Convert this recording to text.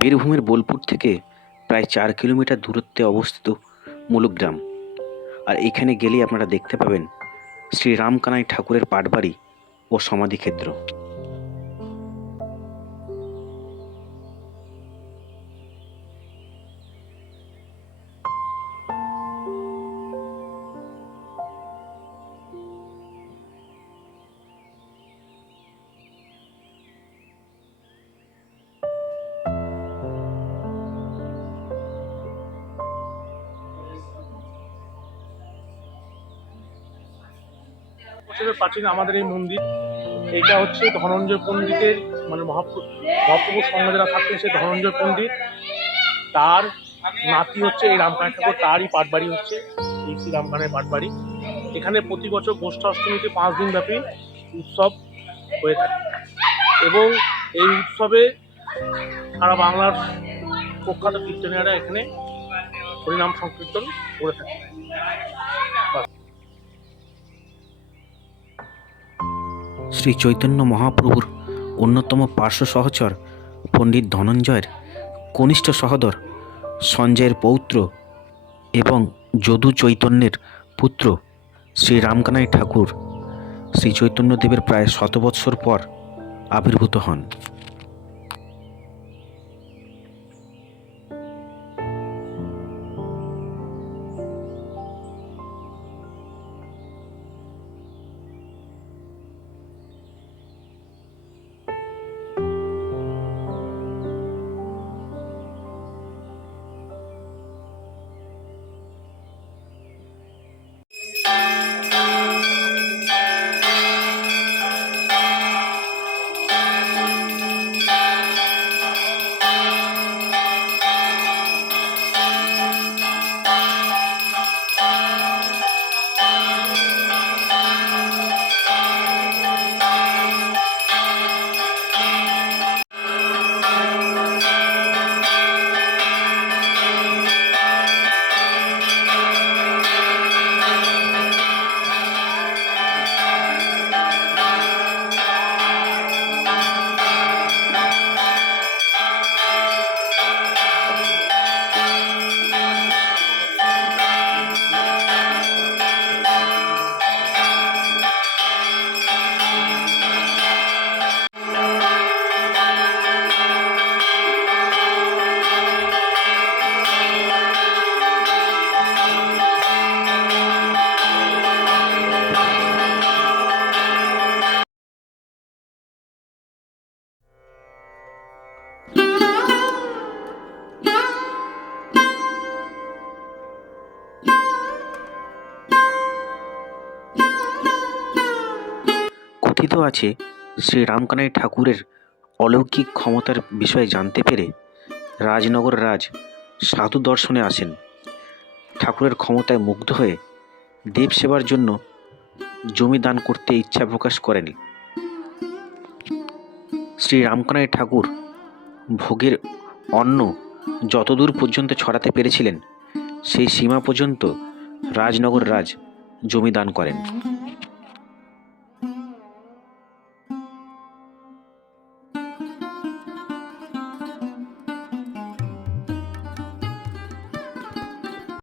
বীরভূমের বোলপুর থেকে প্রায় 4 কিলোমিটার দূরত্বে অবস্থিত মূলগ্রাম। আর এখানে গেলেই আপনারা দেখতে পাবেন শ্রী রামকানাই ঠাকুরের পাটবাড়ি ও সমাধিক্ষেত্র। বছরের প্রাচীন আমাদের এই মন্দির, এটা হচ্ছে ধনঞ্জয় পণ্ডিতের মানে মহাপ্রভুর সঙ্গে যারা থাকতেন সেই ধনঞ্জয় পণ্ডিত, তার নাতি হচ্ছে এই রামকানাই ঠাকুর, তারই পাটবাড়ি হচ্ছে এই শ্রী রামকানাই পাটবাড়ি। এখানে প্রতি বছর গোষ্ঠাষ্টমীতে 5 দিন ব্যাপী উৎসব হয়ে থাকে এবং এই উৎসবে সারা বাংলার প্রখ্যাত কীর্তনীয়রা এখানে হরিনাম সংকীর্তন করে থাকে। শ্রী চৈতন্য মহাপ্রভুর অন্যতম পার্শ্ব সহচর পণ্ডিত ধনঞ্জয়ের কনিষ্ঠ সহোদর সঞ্জয়ের পৌত্র এবং যদু চৈতন্যের পুত্র শ্রী রামকানাই ঠাকুর শ্রী চৈতন্যদেবের প্রায় 100 বৎসর পর আবির্ভূত হন। কথিত আছে শ্রী রামকানাই ঠাকুরের অলৌকিক ক্ষমতার বিষয়ে জানতে পেরে রাজনগর রাজ সাধু দর্শনে আসেন। ঠাকুরের ক্ষমতায় মুগ্ধ হয়ে দেব সেবার জন্য জমি দান করতে ইচ্ছা প্রকাশ করেন। শ্রী রামকানাই ঠাকুর ভোগের অন্ন যতদূর পর্যন্ত ছড়াতে পেরেছিলেন সেই সীমা পর্যন্ত রাজনগর রাজ জমি দান করেন।